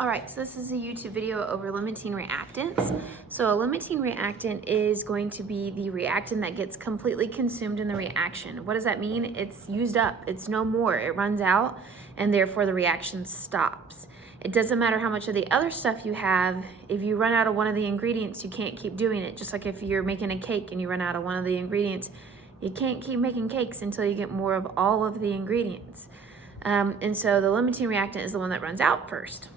All right, so this is a YouTube video over limiting reactants. So a limiting reactant is going to be the reactant that gets completely consumed in the reaction. What does that mean? It's used up, it's no more, it runs out, and therefore the reaction stops. It doesn't matter how much of the other stuff you have, if you run out of one of the ingredients, you can't keep doing it. Just like if you're making a cake and you run out of one of the ingredients, you can't keep making cakes until you get more of all of the ingredients. And so the limiting reactant is the one that runs out first.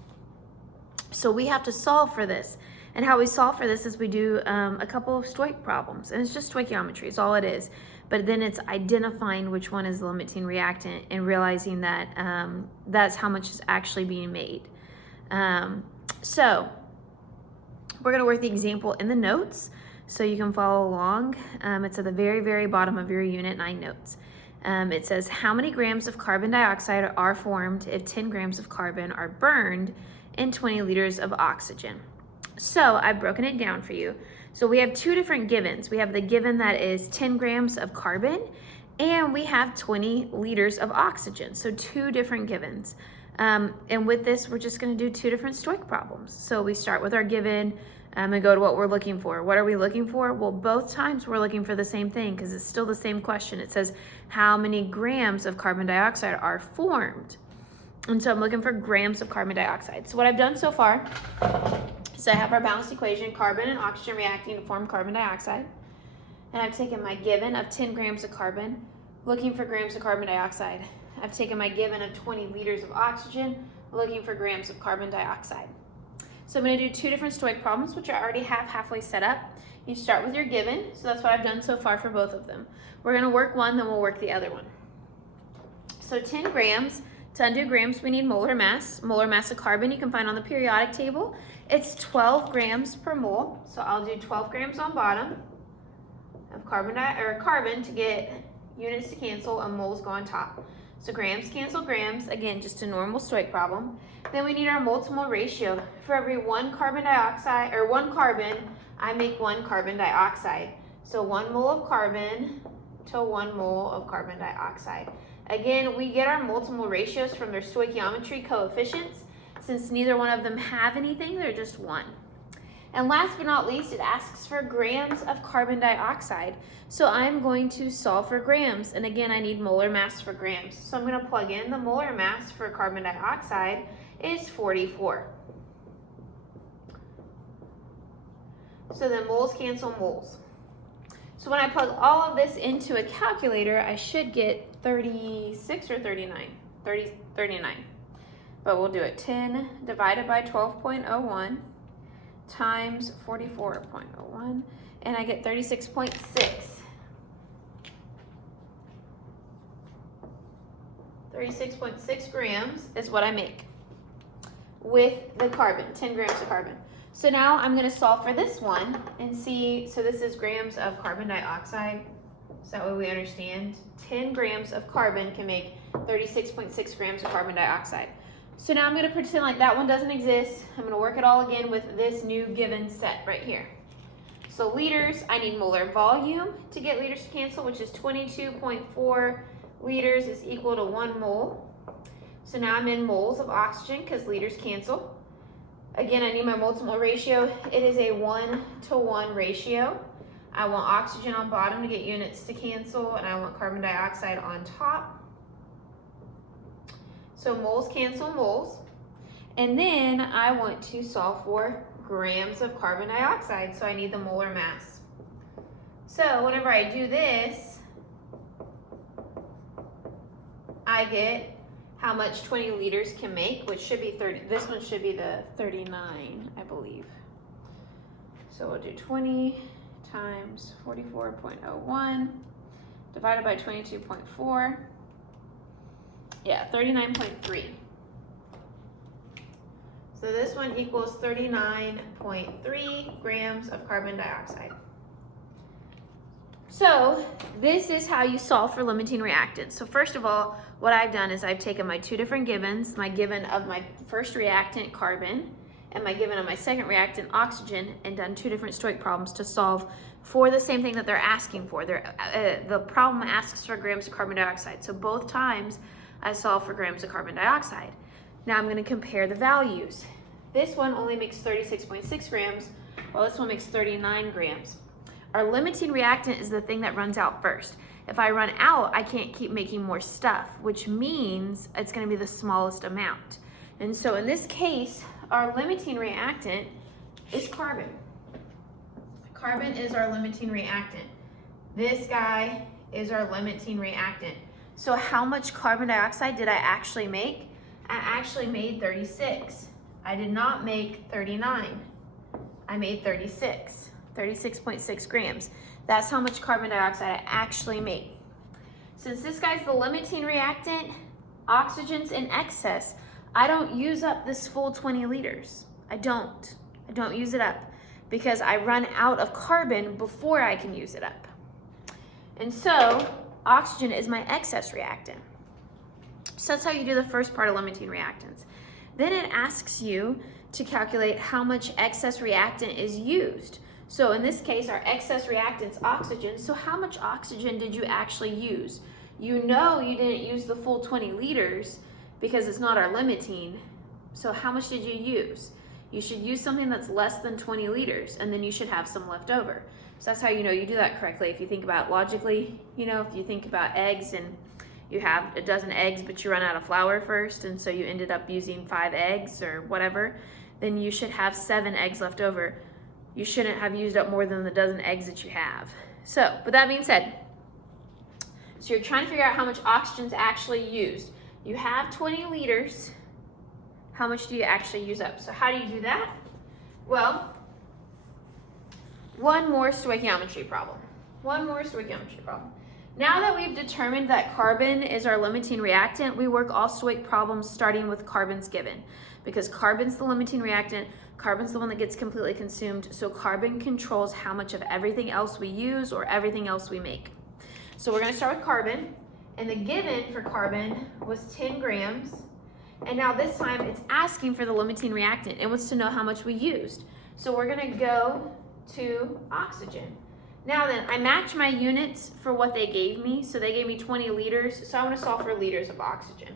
So we have to solve for this. And how we solve for this is we do a couple of Stoich problems. And it's just stoichiometry, is all it is. But then it's identifying which one is the limiting reactant and realizing that that's how much is actually being made. So we're gonna work the example in the notes so you can follow along. It's at the very, very bottom of your Unit 9 notes. It says, how many grams of carbon dioxide are formed if 10 grams of carbon are burned and 20 liters of oxygen? So I've broken it down for you. So we have two different givens. We have the given that is 10 grams of carbon, and we have 20 liters of oxygen. So two different givens. And with this, we're just gonna do two different Stoich problems. So we start with our given and go to what we're looking for. What are we looking for? Well, both times we're looking for the same thing because it's still the same question. It says, how many grams of carbon dioxide are formed? And so I'm looking for grams of carbon dioxide. So what I've done so far is I have our balanced equation, carbon and oxygen reacting to form carbon dioxide. And I've taken my given of 10 grams of carbon, looking for grams of carbon dioxide. I've taken my given of 20 liters of oxygen, looking for grams of carbon dioxide. So I'm gonna do two different Stoich problems, which I already have halfway set up. You start with your given, so that's what I've done so far for both of them. We're gonna work one, then we'll work the other one. So 10 grams, to undo grams, we need molar mass. Molar mass of carbon you can find on the periodic table. It's 12 grams per mole. So I'll do 12 grams on bottom of carbon to get units to cancel and moles go on top. So grams cancel grams, again, just a normal Stoich problem. Then we need our mole to mole ratio. For every one carbon, I make one carbon dioxide. So 1 mole of carbon to 1 mole of carbon dioxide. Again, we get our mole to mole ratios from their stoichiometry coefficients. Since neither one of them have anything, they're just one. And last but not least, it asks for grams of carbon dioxide. So I'm going to solve for grams. And again, I need molar mass for grams. So I'm going to plug in the molar mass for carbon dioxide is 44. So then moles cancel moles. So when I plug all of this into a calculator, I should get 36 or 39, 39. But we'll do it. 10 divided by 12.01 times 44.01, and I get 36.6. 36.6 grams is what I make with the carbon, 10 grams of carbon. So now I'm going to solve for this one and see, so this is grams of carbon dioxide. So that way we understand 10 grams of carbon can make 36.6 grams of carbon dioxide. So now I'm going to pretend like that one doesn't exist. I'm going to work it all again with this new given set right here. So liters, I need molar volume to get liters to cancel, which is 22.4 liters is equal to 1 mole. So now I'm in moles of oxygen because liters cancel. Again, I need my mole to mole ratio. It is a 1-to-1 ratio. I want oxygen on bottom to get units to cancel, and I want carbon dioxide on top. So moles cancel moles. And then I want to solve for grams of carbon dioxide, so I need the molar mass. So whenever I do this, I get how much 20 liters can make, which should be 30. This one should be the 39, I believe. So we'll do 20 times 44.01 divided by 22.4. Yeah, 39.3. So this one equals 39.3 grams of carbon dioxide. So this is how you solve for limiting reactants. So first of all, what I've done is I've taken my two different givens, my given of my first reactant, carbon, and my given of my second reactant, oxygen, and done two different Stoich problems to solve for the same thing that they're asking for. The problem asks for grams of carbon dioxide. So both times I solve for grams of carbon dioxide. Now I'm going to compare the values. This one only makes 36.6 grams, while this one makes 39 grams. Our limiting reactant is the thing that runs out first. If I run out, I can't keep making more stuff, which means it's gonna be the smallest amount. And so in this case, our limiting reactant is carbon. Carbon is our limiting reactant. This guy is our limiting reactant. So how much carbon dioxide did I actually make? I actually made 36. I did not make 39. I made 36, 36.6 grams. That's how much carbon dioxide I actually made. Since this guy's the limiting reactant, oxygen's in excess, I don't use up this full 20 liters. I don't use it up because I run out of carbon before I can use it up. And so oxygen is my excess reactant. So that's how you do the first part of limiting reactants. Then it asks you to calculate how much excess reactant is used. So in this case, our excess reactant's oxygen. So how much oxygen did you actually use? You know you didn't use the full 20 liters because it's not our limiting. So how much did you use? You should use something that's less than 20 liters, and then you should have some left over. So that's how you know you do that correctly. If you think about logically, if you think about eggs and you have a dozen eggs, but you run out of flour first, and so you ended up using 5 eggs or whatever, then you should have 7 eggs left over. You shouldn't have used up more than the dozen eggs that you have. So, with that being said, so you're trying to figure out how much oxygen's actually used. You have 20 liters. How much do you actually use up? So how do you do that? Well, one more stoichiometry problem. Now that we've determined that carbon is our limiting reactant, we work all stoic problems starting with carbon's given. Because carbon's the limiting reactant, carbon's the one that gets completely consumed, so carbon controls how much of everything else we use or everything else we make. So we're gonna start with carbon, and the given for carbon was 10 grams, and now this time it's asking for the limiting reactant. It wants to know how much we used. So we're gonna go to oxygen. Now then, I match my units for what they gave me. So they gave me 20 liters, so I wanna solve for liters of oxygen.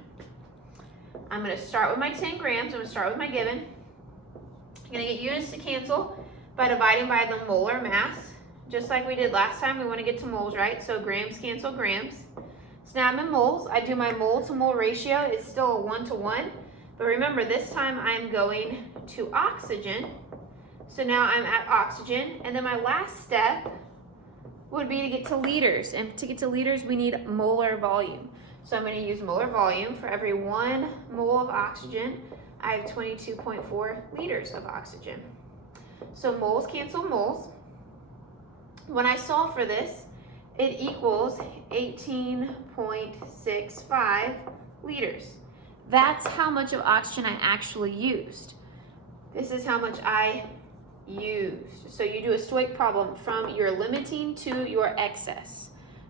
I'm gonna start with my 10 grams, I'm gonna start with my given. I'm gonna get units to cancel by dividing by the molar mass. Just like we did last time, we wanna get to moles, right? So grams cancel grams. So now I'm in moles. I do my mole to mole ratio. It's still a 1-to-1, but remember this time I'm going to oxygen. So now I'm at oxygen, and then my last step would be to get to liters. And to get to liters, we need molar volume. So I'm going to use molar volume. For every 1 mole of oxygen, I have 22.4 liters of oxygen. So moles cancel moles. When I solve for this, it equals 18.65 liters. That's how much of oxygen I actually used. This is how much I used. So you do a stoic problem from your limiting to your excess.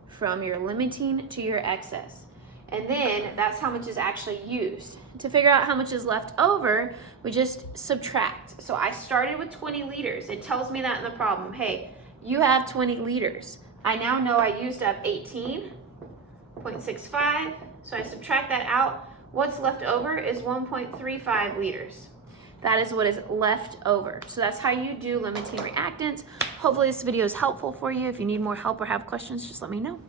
From your limiting to your excess. And then that's how much is actually used. To figure out how much is left over, we just subtract. So I started with 20 liters. It tells me that in the problem. Hey, you have 20 liters. I now know I used up 18.65. So I subtract that out. What's left over is 1.35 liters. That is what is left over. So that's how you do limiting reactants. Hopefully this video is helpful for you. If you need more help or have questions, just let me know.